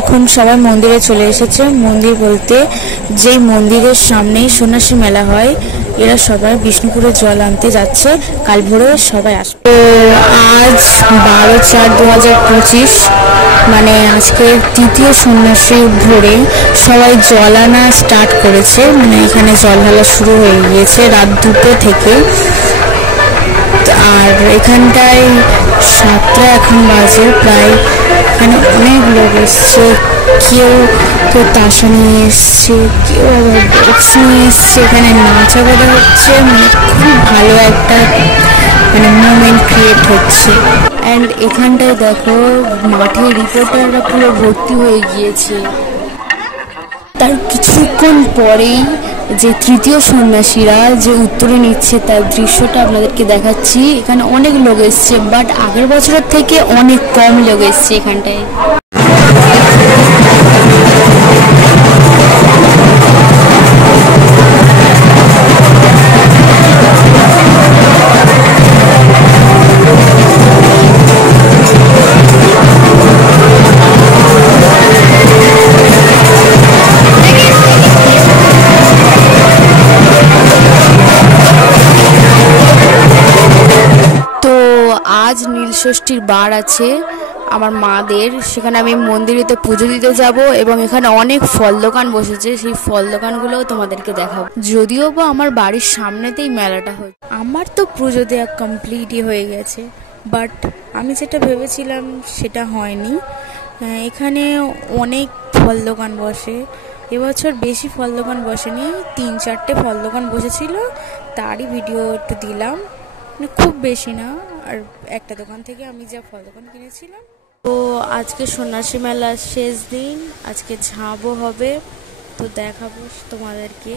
এখন সবাই মন্দিরে চলে এসেছে। মন্দির বলতে যেই মন্দিরের সামনেই সন্ন্যাসী মেলা হয়, এরা সবাই বিষ্ণুপুরে জল আনতে যাচ্ছে। কাল ভোরে সবাই আসবে। তো আজ 12/4/2025, মানে আজকে তৃতীয় সন্ন্যাসী ভোরে সবাই জল আনা স্টার্ট করেছে। মানে এখানে জল ঢালা শুরু হয়ে গিয়েছে রাত 2টো থেকে। আর এখানটায় 7টা এখন বাজে প্রায়। এখানে অনেক লোক এসছে, কেউ কেউ তাসা নিয়ে এসছে, কেউ আবার বক্স নিয়ে এসছে। এখানে নাচা বাজা হচ্ছে, মানে খুব ভালো একটা মানে মোমেন্ট ক্রিয়েট হচ্ছে। অ্যান্ড এখানটায় দেখো মাঠে রিপোর্টাররা পুরো ভর্তি হয়ে গিয়েছে। তার কিছুক্ষণ পরেই যে তৃতীয় সন্ন্যাসীরা যে উত্তরে নিচ্ছে তার দৃশ্যটা আপনাদেরকে দেখাচ্ছি। এখানে অনেক লোক এসছে, বাট আগের বছরের থেকে অনেক কম লোক এসছে এখানটায়। আজ নীলষষ্ঠীর বার আছে আমার মাদের, সেখানে আমি মন্দিরেতে পুজো দিতে যাব এবং এখানে অনেক ফল দোকান বসেছে, সেই ফল দোকানগুলোও তোমাদেরকে দেখাবো। যদিও বা আমার বাড়ির সামনেতেই মেলাটা হচ্ছে। আমার তো পুজো দেওয়া কমপ্লিটই হয়ে গেছে, বাট আমি যেটা ভেবেছিলাম সেটা হয়নি। এখানে অনেক ফল দোকান বসে। এবছর বেশি ফল দোকান বসেনি, 3-4টে ফল দোকান বসেছিল, তারই ভিডিও একটু দিলাম। মানে খুব বেশি না। আর একটা দোকান থেকে আমি যা ফল দোকান কিনেছিলাম। তো আজকে সন্ন্যাসী মেলার শেষ দিন, আজকে ঝাঁপও হবে, তো দেখাবো তোমাদেরকে।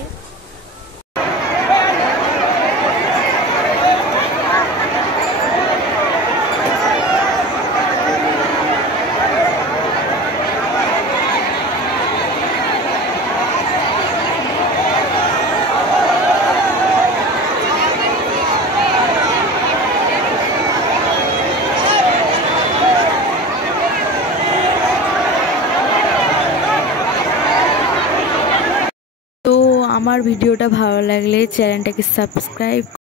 আমার ভিডিওটা ভালো লাগলে চ্যানেলটাকে সাবস্ক্রাইব